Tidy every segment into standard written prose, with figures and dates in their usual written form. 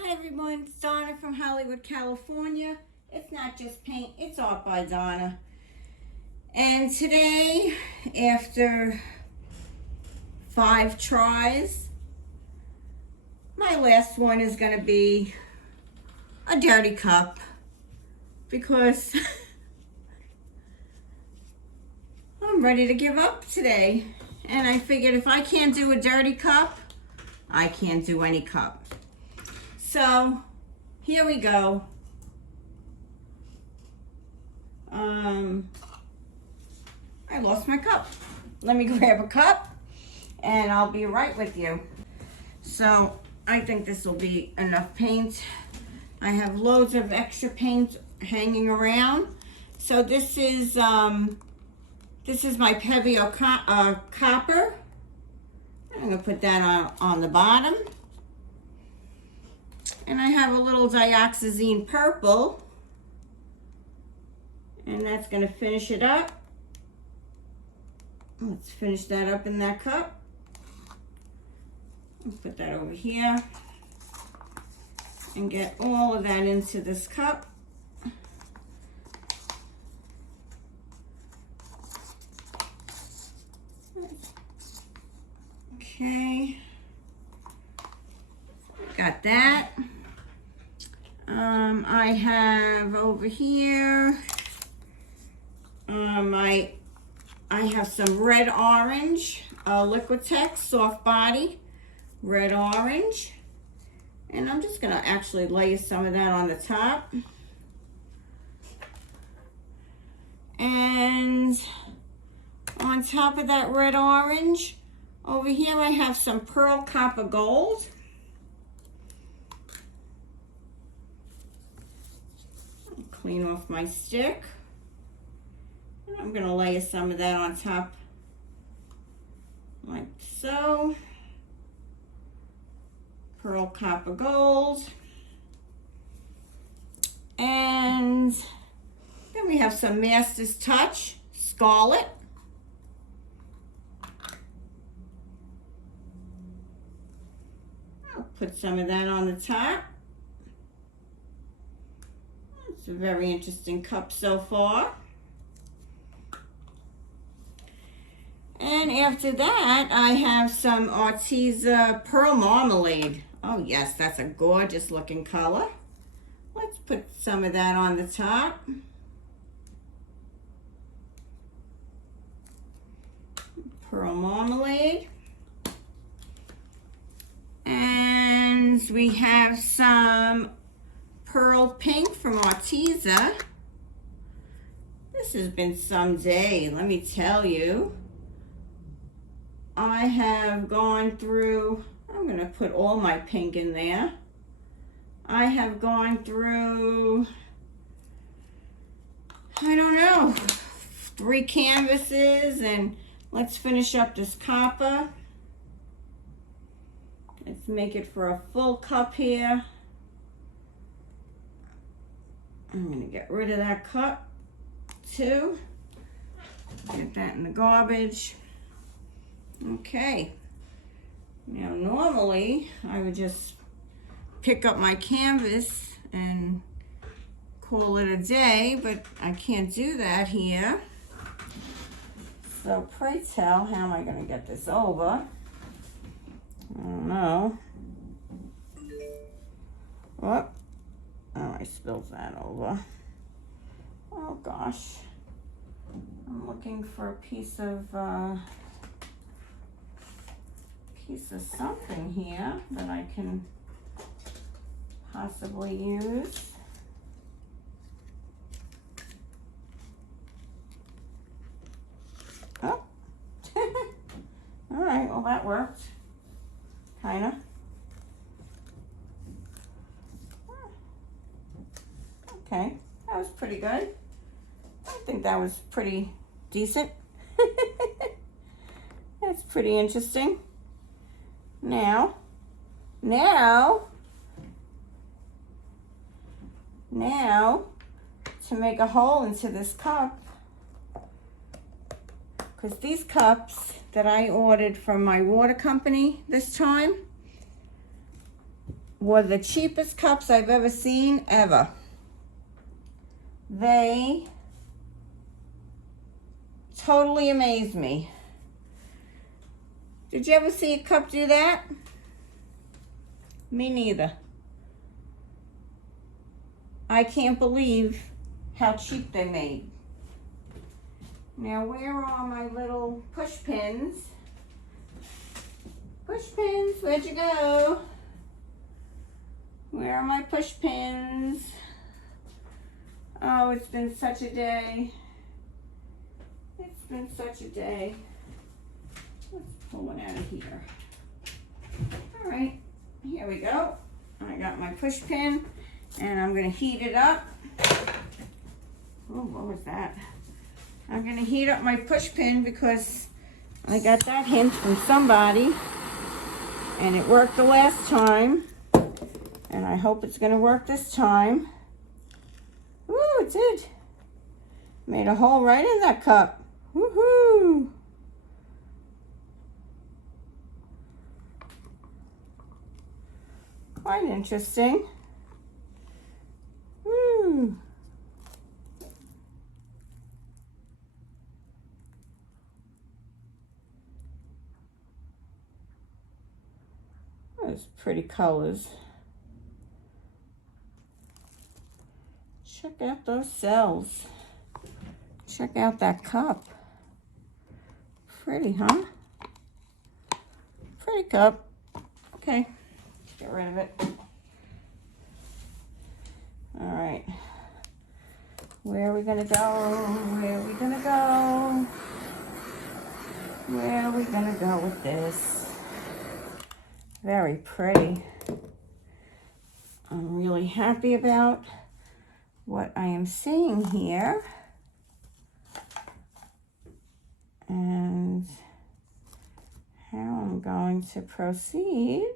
Hi everyone, it's Donna from Hollywood, California. It's not just paint, it's art by Donna. And today, after 5 tries, my last one is going to be a dirty cup because I'm ready to give up today. And I figured if I can't do a dirty cup, I can't do any cup. So here we go. I lost my cup. Let me grab a cup and I'll be right with you. So I think this will be enough paint. I have loads of extra paint hanging around. So this is my Pebeo copper. I'm gonna put that on the bottom. And I have a little dioxazine purple, and that's going to finish it up. Let's finish that up in that cup. I'll put that over here and get all of that into this cup. Okay, got that. I have over here, I have some red orange, Liquitex soft body, red orange. And I'm just gonna actually lay some of that on the top. And on top of that red orange, over here I have some pearl copper gold. Clean off my stick. And I'm going to lay some of that on top like so. Pearl copper gold. And then we have some Master's Touch Scarlet. I'll put some of that on the top. A very interesting cup so far. And after that, I have some Arteza Pearl Marmalade. Oh yes, that's a gorgeous looking color. Let's put some of that on the top. Pearl Marmalade. And we have some Pearl Pink from Arteza. This has been some day, let me tell you. I have gone through, I'm going to put all my pink in there. I have gone through, I don't know, 3 canvases, and let's finish up this copper. Let's make it for a full cup here. I'm going to get rid of that cup too. Get that in the garbage. Okay. Now normally I would just pick up my canvas and call it a day, but I can't do that here. So pray tell, how am I going to get this over? I don't know. Whoop. Oh, I spilled that over. Oh gosh. I'm looking for a piece of something here that I can possibly use. Oh. All right, well that worked. Kinda. Okay, that was pretty good. I think that was pretty decent. That's pretty interesting. Now, to make a hole into this cup, because these cups that I ordered from my water company this time, were the cheapest cups I've ever seen, ever. They totally amazed me. Did you ever see a cup do that? Me neither. I can't believe how cheap they made. Now, where are my little push pins? Push pins, where'd you go? Where are my push pins? Oh, it's been such a day. It's been such a day. Let's pull one out of here. All right, here we go. I got my push pin and I'm gonna heat it up. Oh, what was that? I'm gonna heat up my push pin because I got that hint from somebody and it worked the last time. And I hope it's gonna work this time. Ooh, it did. Made a hole right in that cup. Woohoo! Quite interesting. Woo! Those pretty colors. Check out those cells. Check out that cup. Pretty, huh? Pretty cup. Okay, get rid of it. All right. Where are we gonna go? Where are we gonna go? Where are we gonna go with this? Very pretty. I'm really happy about what I am seeing here. And how I'm going to proceed,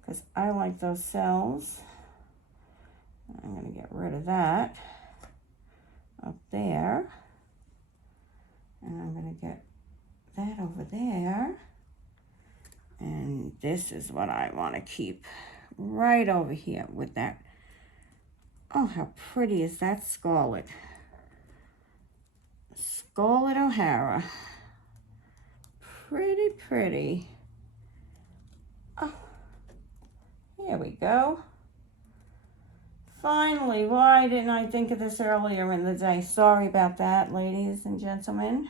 because I like those cells. I'm going to get rid of that up there. And I'm going to get that over there. And this is what I want to keep right over here with that. Oh, how pretty is that scarlet? Scarlet O'Hara. Pretty, pretty. Oh, here we go. Finally, why didn't I think of this earlier in the day? Sorry about that, ladies and gentlemen.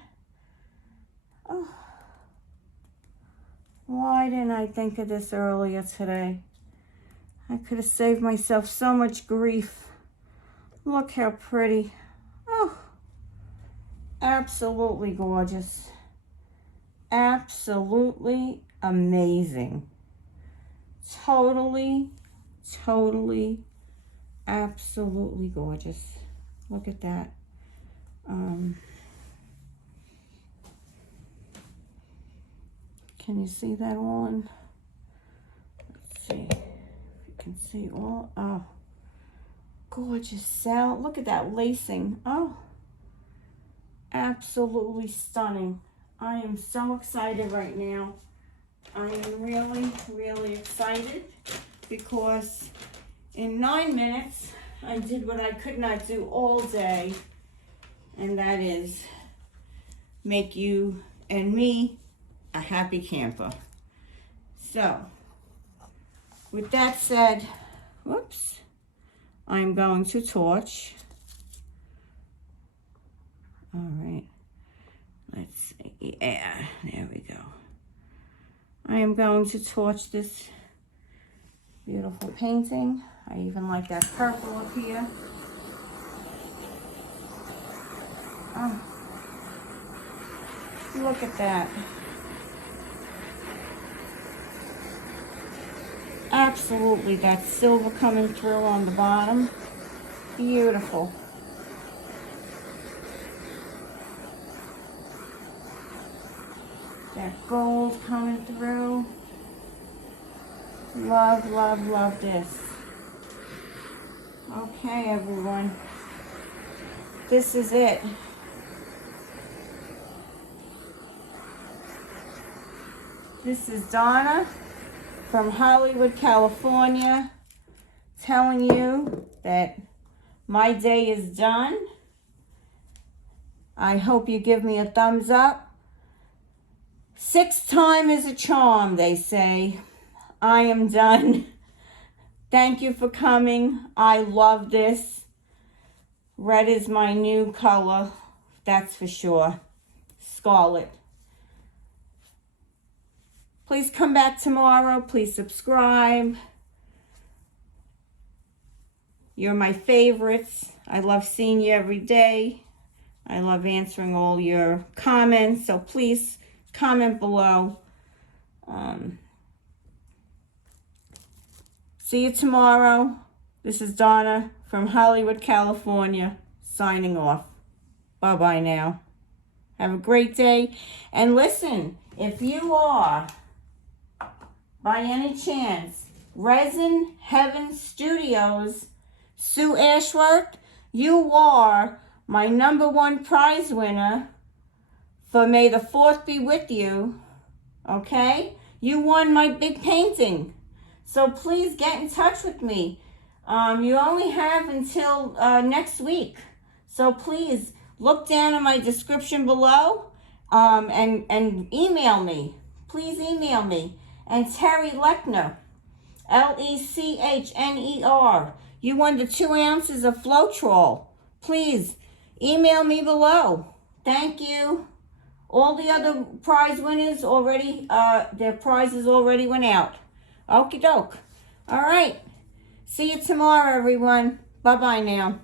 Oh, why didn't I think of this earlier today? I could have saved myself so much grief. Look how pretty. Oh, absolutely gorgeous. Absolutely amazing. Totally, totally, absolutely gorgeous. Look at that. Can you see that all in? Let's see if you can see all. Oh, gorgeous cell. Look at that lacing. Oh, absolutely stunning. I am so excited right now. I am really, really excited because in 9 minutes, I did what I could not do all day, and that is make you and me a happy camper. So, with that said, whoops, I'm going to torch. All right, let's see, yeah, there we go. I am going to torch this beautiful painting. I even like that purple up here. Oh, look at that. Absolutely, that silver coming through on the bottom. Beautiful. That gold coming through. Love, love, love this. Okay, everyone. This is it. This is Donna from Hollywood, California, telling you that my day is done. I hope you give me a thumbs up. 6th time is a charm, they say. I am done. Thank you for coming. I love this. Red is my new color, that's for sure. Scarlet. Please come back tomorrow. Please subscribe. You're my favorites. I love seeing you every day. I love answering all your comments. So please comment below. See you tomorrow. This is Donna from Hollywood, California, signing off. Bye-bye now. Have a great day. And listen, if you are, by any chance, Resin Heaven Studios, Sue Ashworth, you are my #1 prize winner for May the 4th be with you, okay? You won my big painting. So please get in touch with me. You only have until next week. So please look down in my description below and email me. Please email me. And Teri Lechner, Lechner. You won the 2 ounces of Floetrol. Please email me below. Thank you. All the other prize winners already, their prizes already went out. Okie doke. All right. See you tomorrow, everyone. Bye-bye now.